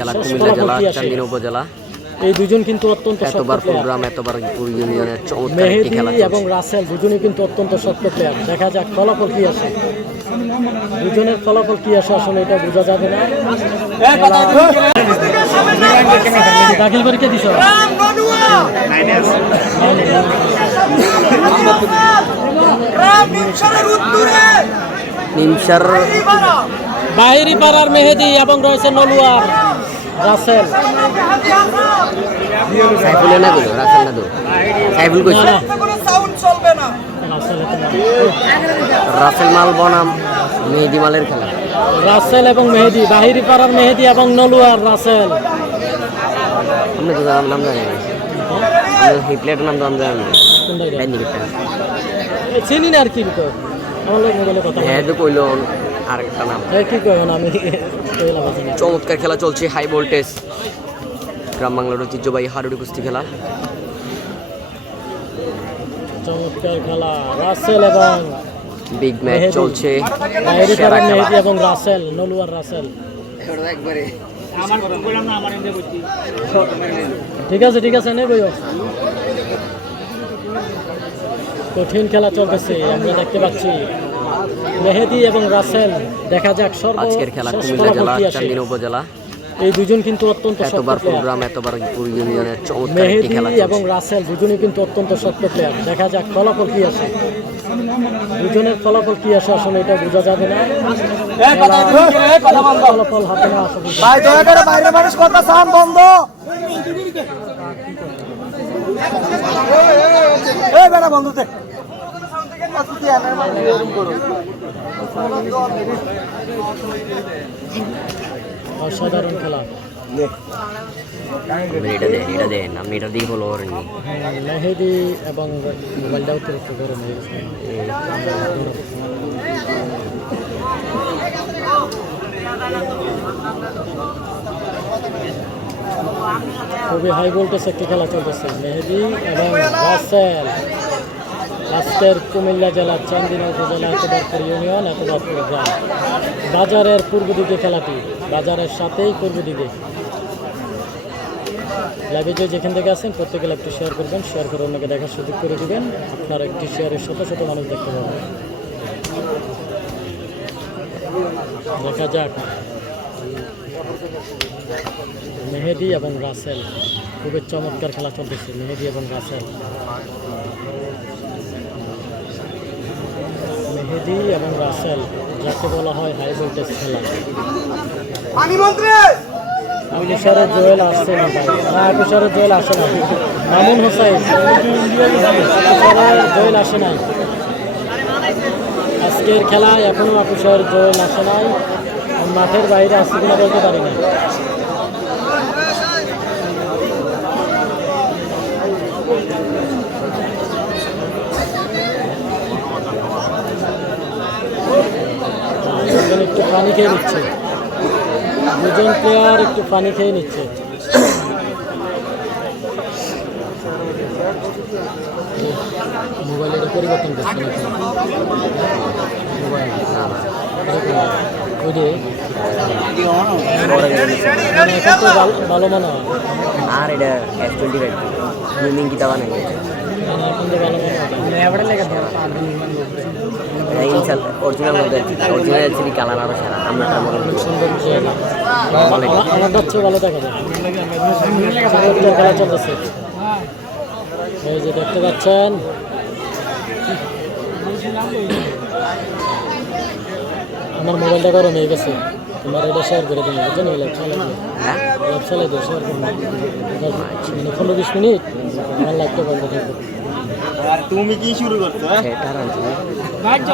জেলা কুমিল্লা জেলা চান্দিনা উপজেলা। এই দুজন কিন্তু অত্যন্ত এতবার প্রোগ্রাম এতবার ইউনিয়নের চমৎকার একটি খেলা এবং রাসেল দুজনেই কিন্তু অত্যন্ত শক্ত প্লেয়ার। দেখা যাক ফলাফল কি আসে, দুজনের ফলাফল কি আসে আসলে এটা বোঝা যাবে না। দাখিল করে কে দিছ? নিমসার বাহিরি পাড়ার মেহেদি এবং রয়েছে নলুয়ার রাসেল। সাইফুল না গেল, রাসেল না গেল, সাইফুল কইছে রাসেল মাল বনাম মেহেদি মালের খেলা। রাসেল এবং মেহেদি, বাহিরি পাড়ার মেহেদি এবং নলুয়ার রাসেল। আপনি তো নাম জানেন না, এই প্লেটের নাম তো আমি জানি না। চিনি না আর কি তো আমার লোক মোবাইলে কথা হ্যাঁ তো কইলো আরেকটা নাম কি কইন আমি চমৎকার খেলা চলছে, হাই ভোল্টেজ গ্রাম বাংলার ঐতিহ্যবাহী হাডুডু কুস্তি খেলা। চমৎকার খেলা, রাসেল এবং বিগ ম্যাচ চলছে, বাহিরি সেরা পাড়ার খেলা। মেহেদি এবং রাসেল, নলুয়ার রাসেল। ঠিক আছে ঠিক আছে, নেই বইও। কঠিন খেলা চলতেছে, আমরা দেখতে পাচ্ছি মেহেদি এবং রাসেল। দেখা যাক আজকের খেলা কুমিল্লা জেলা চান্দিনা উপজেলা। এই দুজন কিন্তু অত্যন্ত এতবার প্রোগ্রাম এতবার ইউনিয়নের চমৎকার একটি খেলা মেহেদি এবং রাসেল দুজনেই কিন্তু অত্যন্ত শক্ত প্লেয়ার। দেখা যাক ফলাফল কি আসে, দুজনের ফলাফল কি আসে আসলে এটা বোঝা যাবে না। ফলাফল হাতে না আসা ভাই দয়া করে বাইরে মানুষ কথা সাম বন্ধ। এই বেটা বন্ধুতে অসাধারণ খেলা। এটা দেন আপনি এটা দিয়ে বলো করেননি। মেহেদি এবং মোবাইলটা অতিরিক্ত গরম হয়ে গেছে। খুবই হাই ভোল্টেজ একটি খেলা চলতেছে, মেহেদি এবং রাসেল। আজকের কুমিল্লা জেলার চান্দিনা উপজেলা এতবারপুর ইউনিয়ন এতবারপুর গ্রাম, বাজারের পূর্ব দিকে খেলাটি, বাজারের সাথেই পূর্ব দিকে। লাইভে যে যেখান থেকে আছেন প্রত্যেকে লাইভটি শেয়ার করবেন, শেয়ার করে অন্যকে দেখার সুযোগ করে দিবেন। আপনার একটি শেয়ারের শত শত মানুষ দেখতে পাবেন। দেখা যাক মেহেদি এবং রাসেল, খুবই চমৎকার খেলা চলতেছে, মেহেদি এবং রাসেল। মেহেদি এবং রাসেল যাকে বলা হয় হাই ভোল্টেজ খেলা। আকুশারের জোয়েল আসছে না ভাই, না আকুশারের জোয়েল আসে না। মামুন হোসাইন, আকুশারের জোয়েল আসে নাই আজকের খেলায়, এখনও আকুশারের জোয়েল আসে নাই। মাঠের বাইরে আসছে কিনা বলতে পারি না। একটু পানি খেয়ে নিচ্ছে, দুজন প্লেয়ার একটু পানি খেয়ে নিচ্ছে। মোবাইলের পরিবর্তন করছে নাকি? এখন তো ভালো মনে হয়। আর এটা S25 গেমিং কিতা বানাই এখন তো ভালো মনে হয়। অরিজিনাল অরিজিনাল কালার আরো সারা আমরা সুন্দর আমার হচ্ছে ভালো দেখা যায়। খেলা চলতেছে, এই যে দেখতে পাচ্ছেন আমার মোবাইলটা গরম হয়ে গেছে। তোমার এটা শেয়ার করে দিন, বুঝছেন? লাইভ চালাই দিও, শেয়ার করুন। 15-20 মিনিট আমার লাইভটা বন্ধ থাকবে। তুমি কি শুরু করছো?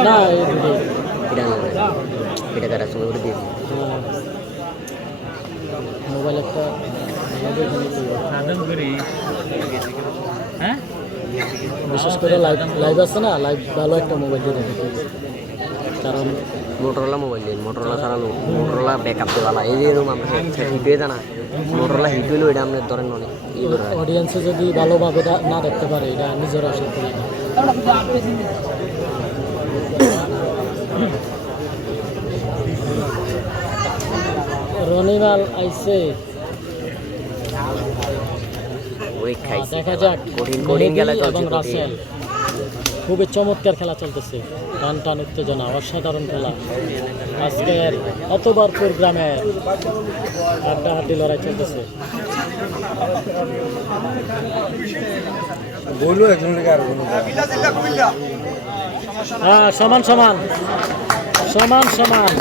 না এই দুটো এটা কাটার সময় করে দিয়েছি। মোবাইল একটা বিশেষ করে লাইভ আছে না, লাইভ ভালো একটা মোবাইল দিয়ে দেখে, কারণ মোটরোলা মোবাইল দিন, মোটরোলা চালানো, মোটরোলা ব্যাকআপ দেওয়ালা এই যে এরকম আমরা হিট হয়ে জানা মোটরোলা হিট হইলেও এটা আপনার ধরেন অনেক অডিয়েন্সে যদি ভালোভাবে না দেখতে পারে এটা নিজের আশা করি না। রনিমাল আইসে ওই খাইছে দেখা যাক কঠিন কঠিন খেলা মেহেদী চলছে এবং কঠিন। রাসেল খুবই চমৎকার খেলা চলতেছে, টান টান উত্তেজনা, অসাধারণ খেলা। আজকের অতবার গ্রামে হাড্ডাহাড্ডি লড়াই চলতেছে। হ্যাঁ, সমান সমান সমান সমান,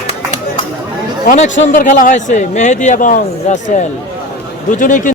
অনেক সুন্দর খেলা হয়েছে। মেহেদী এবং রাসেল দুজনেই কিন্তু